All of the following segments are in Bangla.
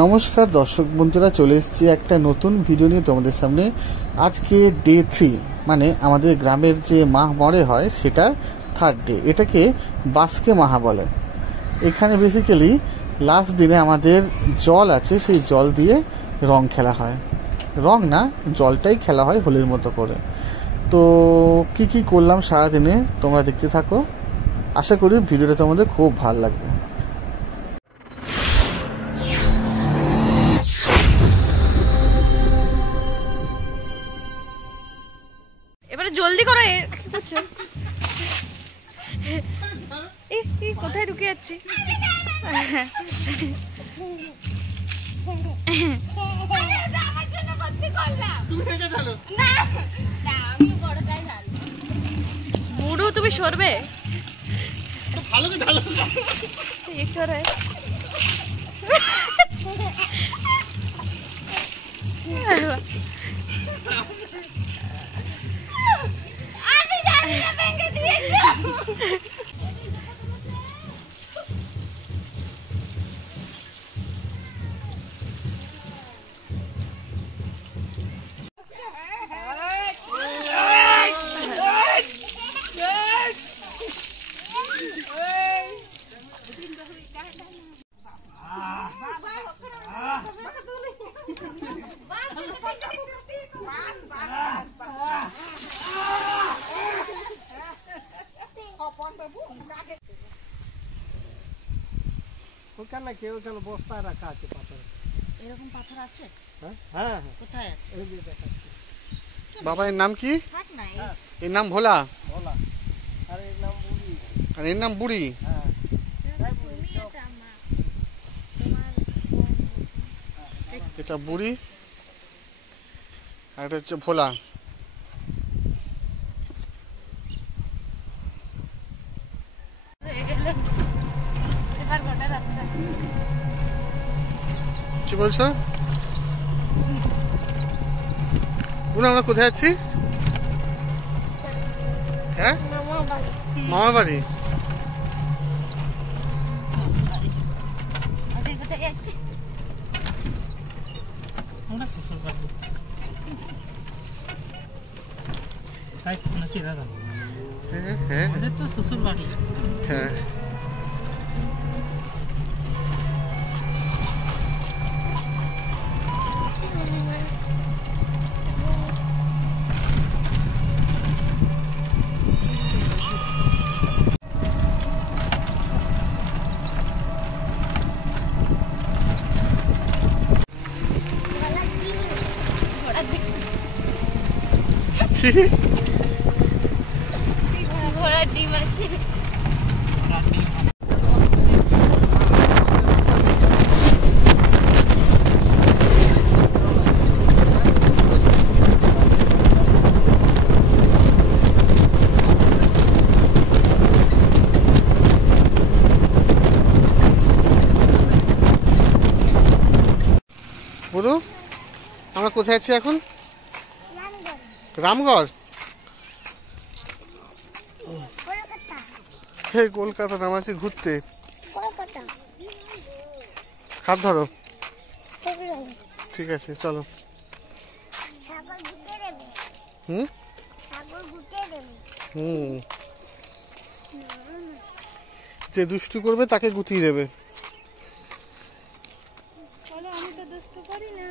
নমস্কার দর্শক বন্ধুরা, চলে এসেছি একটা নতুন ভিডিও নিয়ে তোমাদের সামনে। আজকে ডে 3, মানে আমাদের গ্রামের যে মাহ মরে হয় সেটা থার্ড ডে। এটাকে বাসকে মাহা বলে। এখানে বেসিক্যালি লাস্ট দিনে আমাদের জল আছে, সেই জল দিয়ে রং খেলা হয়। রং না, জলটাই খেলা হয় হোলির মতো করে। তো কি কি করলাম সারাদিনে তোমরা দেখতে থাকো, আশা করি ভিডিওটা তোমাদের খুব ভালো লাগবে। এবারে জলদি করো। কোথায় ঢুকে যাচ্ছি? বুড়ো তুমি সরবে ওখানে কেউ কেন বস্তায় রাখা আছে পাথর। এরকম পাথর আছে? হ্যাঁ, কোথায় আছে? এই যে দেখাচ্ছি। বাবা এর নাম কি? এর নাম ভোলা, ভোলা। আর এর নাম বুড়ি। আর এর নাম বুড়ি। হ্যাঁ, এটা বুড়ি আর এটা হচ্ছে ভোলা। কি বলছো? বুড়ি আমরা কোথায় আছি? হ্যাঁ, মামা বাড়ি। আমরা শ্বশুর বাড়ি। তাই নাকি দাদা? হ্যাঁ, আমাদের তো শ্বশুর বাড়ি। হ্যাঁ। ঘোড়ার ডিম আছে। বুড়ো আমরা কোথায় আছি এখন? রামগড়। সেই কলকাতা নাম আছে ঘুরতে। হাত ধরো। ঠিক আছে, চলো। হুম হুম, যে দুষ্টু করবে তাকে গুতিয়ে দেবে। আমি তো দুষ্টু করি না।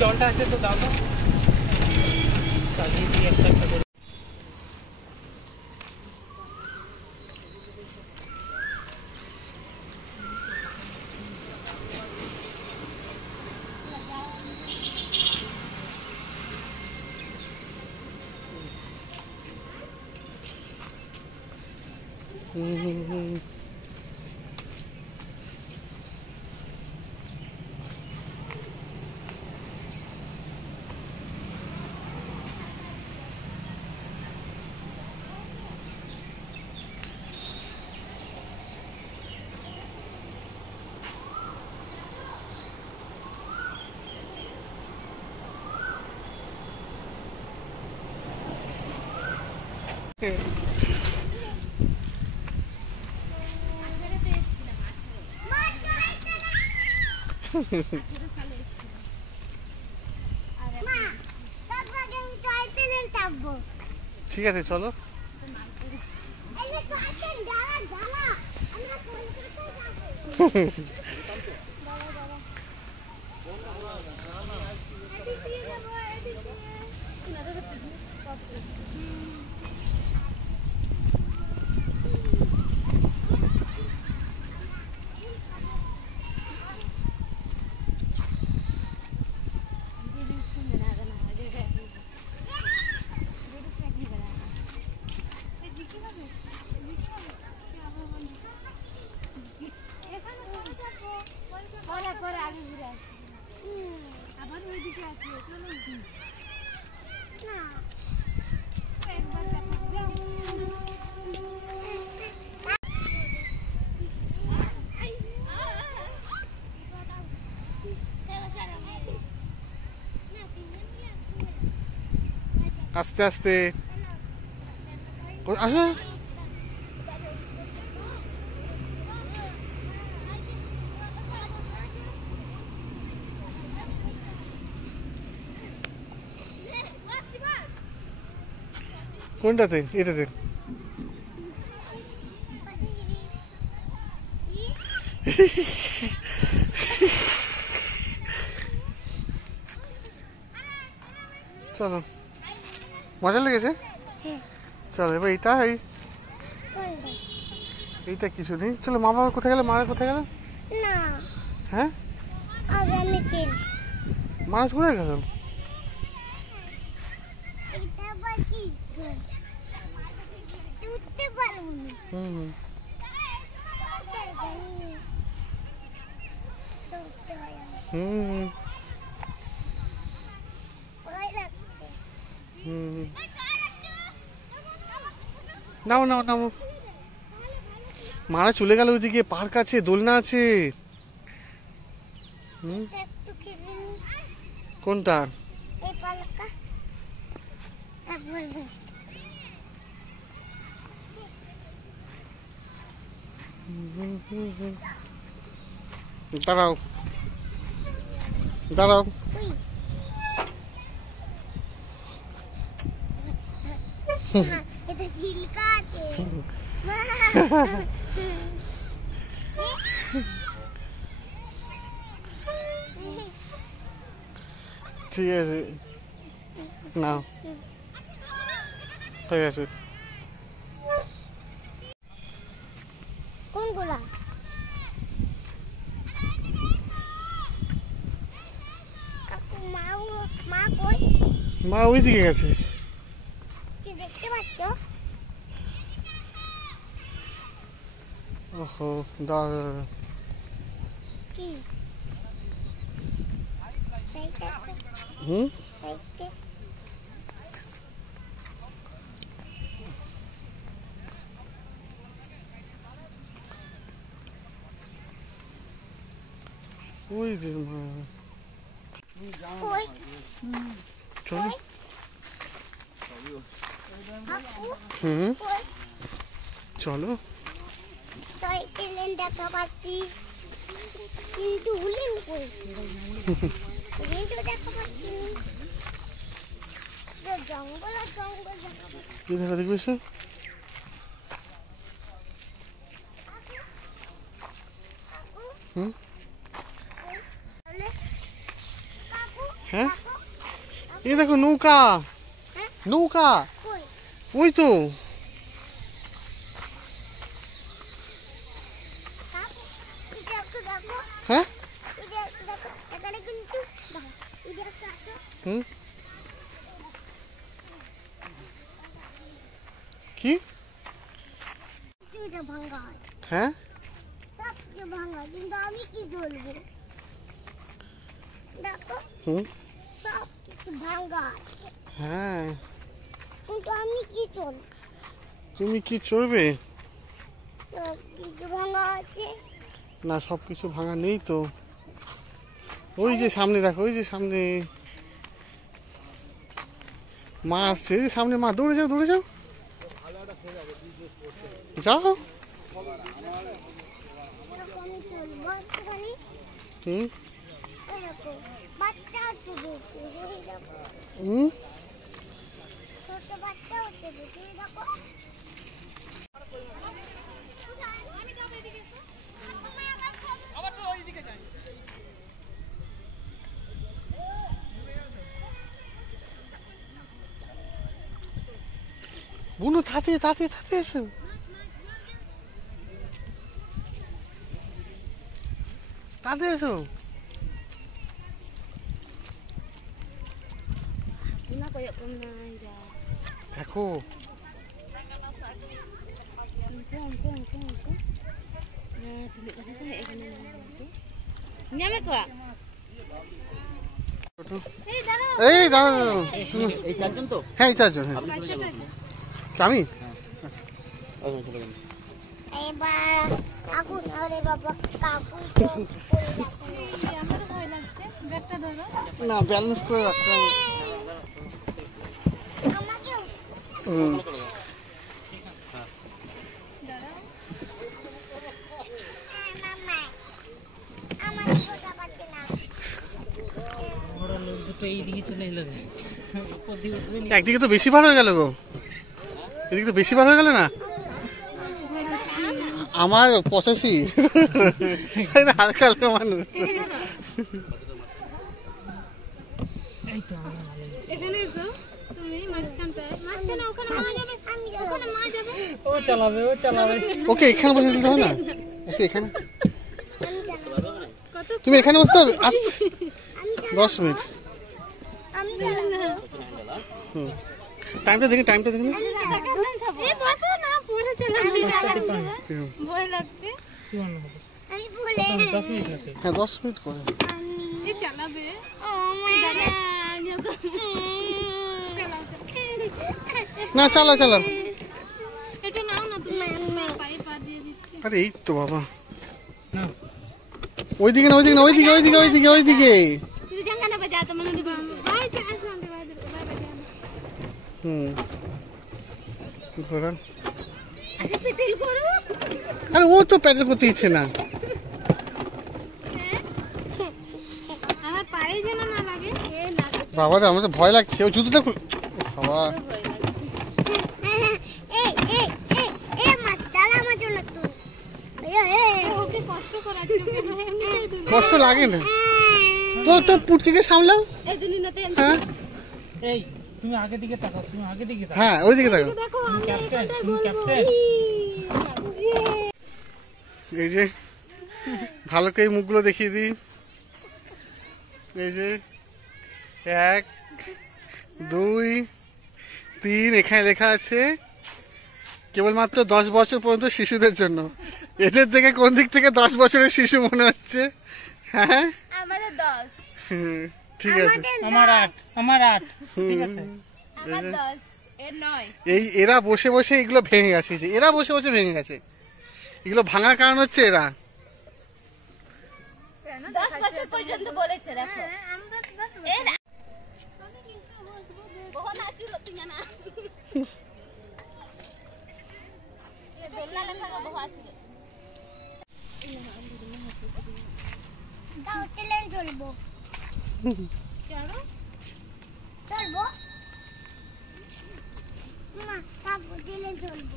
জলটা আছে তো দাও তো। একটা করে ঠিক আছে চলো। আস্তে আস্তে আসো। কোনটাতে? এটাতে। চলো, মজা লেগেছে? চলো এবার এইটা কিছু নেই। চলো, মা বাবা কোথায় গেল? মারা কোথায় গেল? হ্যাঁ, মারা কোথায় গেল? নাও নাও নাও। মারা চলে গেল ওইদিকে, পার্ক আছে, দোলনা আছে। কোনটা? দাঁড়াও দাঁড়াও। ঠিক আছে, নাও, ঠিক আছে। কোনগুলা? মা কই? মা ওইদিকে গেছে। কি দেখতে পাচ্ছ? ওহো, দাঁড়া। কি? সেইটা? সেইটা? ওই যে মা। কই? চলো। চলো। তাই এলেন দেখা পাচ্ছি, কিন্তু হুলেন কই? হুলেন তো দেখা পাচ্ছি। জঙ্গল আর জঙ্গল দেখা পাচ্ছি। কি দেখা দেখবে সে? হ্যাঁ, এই দেখো নৌকা। নৌকা ওই তো। হ্যাঁ, কি? হ্যাঁ, ভাঙা, কিন্তু আমি কি বলবো? দেখো সব কিছু ভাঙা। হ্যাঁ, কিন্তু আমি কি চল? তুমি কি চড়বে? সব কিছু ভাঙা আছে না, সব কিছু ভাঙা নেই তো। ওই যে সামনে দেখো, ওই যে সামনে মা আসছে। সামনে মা, দৌড়ে যাও দৌড়ে যাও। যাও। এরকমই চলবো একটুখানি। হুম এরকম বাচ্চা হচ্ছে বেশি, এই দেখো। ছোট বাচ্চা হচ্ছে বেশি, এই দেখো। বুনু তাতে তাতে তাতে এসো। তাতে এসো। দেখো এই দাঁড়া। এই চারজন তো? হ্যাঁ এই চারজন। হ্যাঁ আমি আচ্ছা এবার আগুন, আরে বাবা কাকু তো পড়ে যাচ্ছে। আমারও ভয় লাগছে, ব্যাগটা ধরো। না ব্যালেন্স করে রাখতে হবে। আমাকেও মামা আমার কোটা পাচ্ছে না। ওরা লোক দুটো এইদিকে চলে এলো। একদিকে তো বেশি বার হয়ে গেল গো, এদিকে তো বেশি বার হয়ে গেল না। আমার 85 হালকা হালকা মানুষ। এখানে এসো তুমি মাঝখানটায়, মাঝখানে ওখানে মা যাবে, ওখানে মা যাবে। ও চালাবে, ও চালাবে। ওকে এখানে বসে দিতে হবে না? ওকে এখানে আমি চালাবো, কত তুমি এখানে বসতে হবে। আস্তে আমি 10 মিনিট। আমি চালাবো। হুম টাইমটা দেখি, টাইমটা দেখি। এই বসো না, পড়ে চলে আমি চালাবো। ভয় লাগছে। আমি ভুলে 10 মিনিট লাগে। হ্যাঁ 10 মিনিট করে। এই চালাবে। ও মা দাঁড়া, নিয়ে তো। না চালা চালা। এটা নাও না তুমি, পায়ে পা দিয়ে দিচ্ছি। আরে এই তো বাবা, না ওইদিকে না ওইদিকে না ওইদিকে ওইদিকে ওইদিকে ওইদিকে। তুই জাঙ্গা না বাজা তো মনে দিবা। ভাই চাল সামনে ভাই বাজা। হুম ঘোরান। আচ্ছা পেটেল করো। আরে ও তো প্যাডেল করতে ইচ্ছে না। আমার পায়ে যেন না লাগে। এ না বাবা রে আমার তো ভয় লাগছে। ও জুতোটা বাবা এই এই এই এই মাছ ডালা আমার জন্য তুই। ওকে কষ্ট করাচ্ছো কেন? এমনিতেই তুমি। কষ্ট লাগে না তো, তো পুটকিকে সামলাও। এই দুনিয়াতে হ্যাঁ এই তুমি আগে দিকে তাকাও, তুমি আগে দিকে তাকাও। হ্যাঁ ওইদিকে দেখো। দেখো তুমি আমি ক্যাপ্টেন, এখানটায় তুমি বলবো। ক্যাপ্টেন। এই যে ভালো করে মুখগুলো দেখিয়ে দিই। এই যে 1 2 3 এখানে লেখা আছে কেবলমাত্র 10 বছর পর্যন্ত শিশুদের জন্য। এদের দেখে কোন দিক থেকে 10 বছরের শিশু মনে হচ্ছে? হ্যাঁ আমাদের 10, হুম, ঠিক আছে। আমার 8, আমার 8। ঠিক আছে। আমার 10, এর 9। এই এরা বসে বসে এগুলো ভেঙে গেছে, এই যে এরা বসে বসে ভেঙে গেছে। এগুলো ভাঙার কারণ হচ্ছে এরা। 10 বছর পর্যন্ত বলেছে দেখো। আমরা 10 বছর। বহু নাচু লতিনা না। এ দোল্লা লেখা বহু আছে। তাও ট্রেন চলবো। চলো। চলবো মা, কাকু ট্রেন চলবো।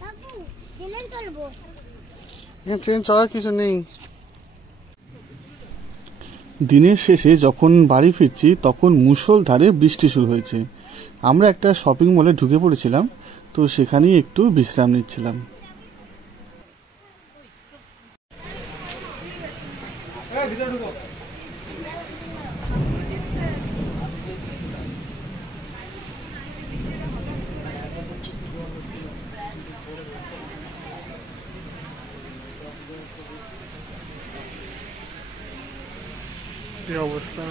কাকু ট্রেন চলবো। ট্রেন চলার কিছু নেই। দিনের শেষে যখন বাড়ি ফিরছি তখন মুষলধারে বৃষ্টি শুরু হয়েছে। আমরা একটা শপিং মলে ঢুকে পড়েছিলাম, তো সেখানেই একটু বিশ্রাম নিচ্ছিলাম। কি অবস্থা।